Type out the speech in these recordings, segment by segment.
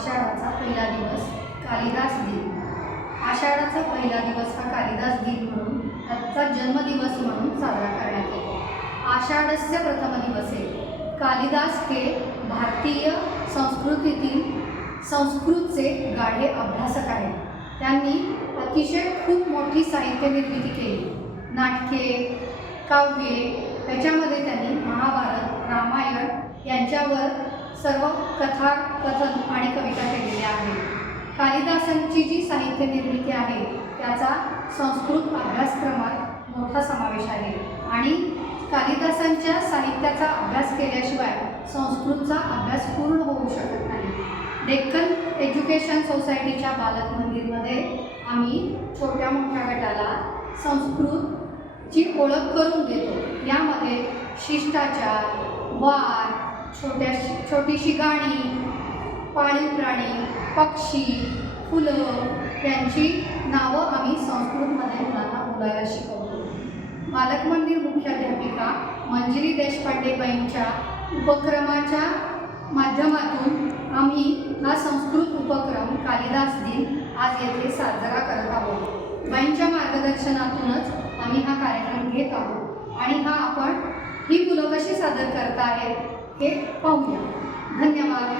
आषाढाचा पहिला दिवस कालिदास दिन. आषाढाचा पहिला दिवस हा कालिदास दिन म्हणून त्याचा जन्मदिवस म्हणून साजरा करण्यात येतो. आषाढस्य प्रथम दिवसे. कालिदास हे भारतीय संस्कृतीतील संस्कृतचे गाढे अभ्यासक आहेत. त्यांनी अतिशय खूप मोठी साहित्य निर्मिती केली. नाटके, काव्ये, त्याच्यामध्ये त्यांनी महाभारत, रामायण यांच्यावर सर्व कथा, कथन आणि कविता केलेल्या आहेत. कालिदासांची जी साहित्य निर्मिती आहे त्याचा संस्कृत अभ्यासक्रमात मोठा समावेश आहे आणि कालिदासांच्या साहित्याचा अभ्यास केल्याशिवाय संस्कृतचा अभ्यास पूर्ण होऊ शकत नाही. डेक्कन एज्युकेशन सोसायटीच्या बालक मंदिरमध्ये आम्ही छोट्या मोठ्या गटाला संस्कृतची ओळख करून देतो. यामध्ये शिष्टाचार, वार, छोटीशी गाणी, पाळीव प्राणी, पक्षी, फुलं यांची नावं आम्ही संस्कृतमध्ये मुलांना बोलायला शिकवतो. बालक मंदिर मुख्याध्यापिका मंजिरी देशपांडेबाईंच्या उपक्रमाच्या माध्यमातून आम्ही हा संस्कृत उपक्रम कालिदास दिन आज येथे साजरा करत आहोत. बाईंच्या मार्गदर्शनातूनच आम्ही हा कार्यक्रम घेत आहोत आणि ही मुलं कशी सादर करत आहेत हे पाहूया. धन्यवाद.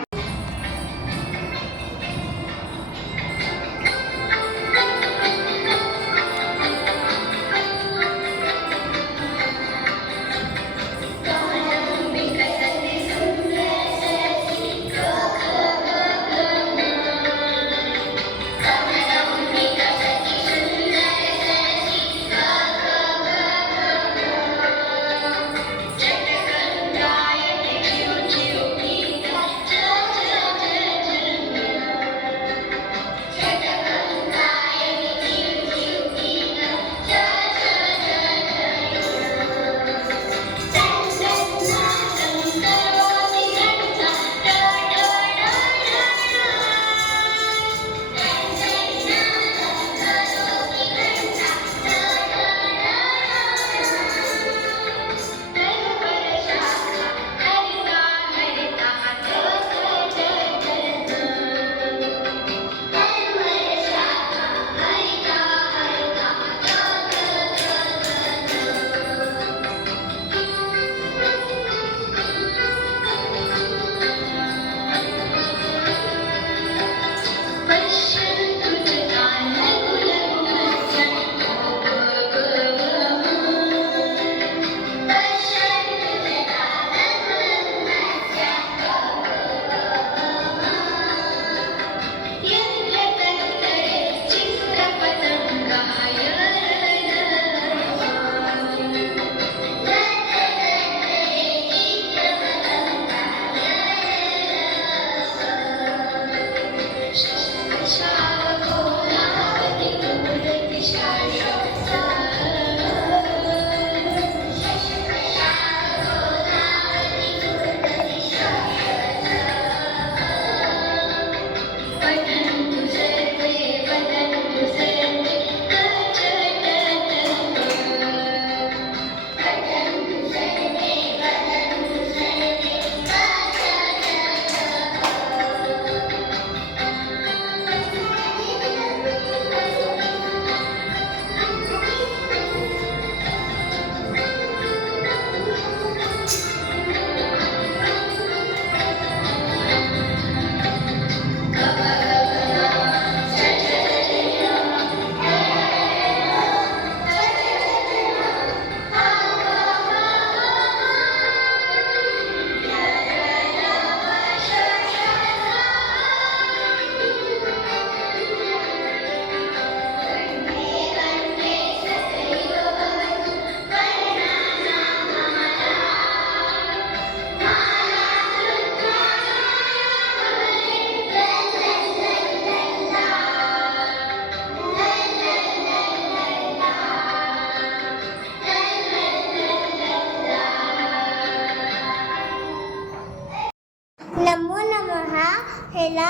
ह्याला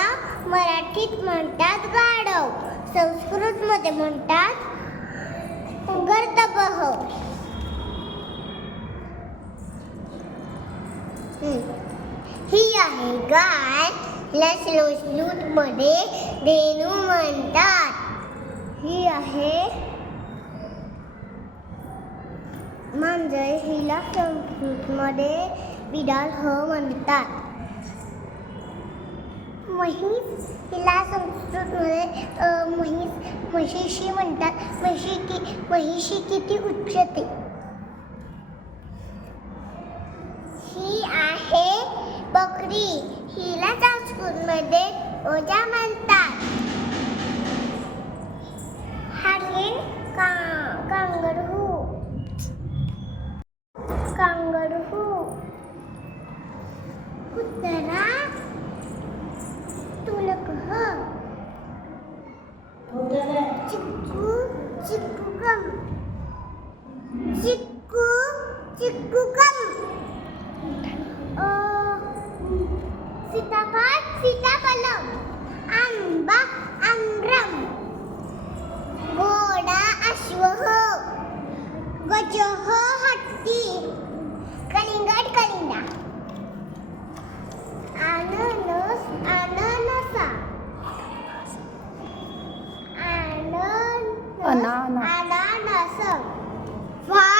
मराठीत म्हणतात गाढव, संस्कृतमध्ये म्हणतात गर्दबह. ही आहे गाय हिला संस्कृतमध्ये धेनू म्हणतात. ही आहे मांजर. हिला संस्कृतमध्ये बिडाल म्हणतात. म्हैस हिला संस्कृतमध्ये म्हशीशी म्हणतात. म्हशी किती उच्चते. ही आहे बकरी. हिला संस्कृतमध्ये ओजा म्हणतात. हरिण कांगारू कुत्रा तुलकह चिक्कूकम सीताफलम आंबा आम्रम घोडा अश्वः गजः हत्ती कलिंगडा अननसा अनानस फळ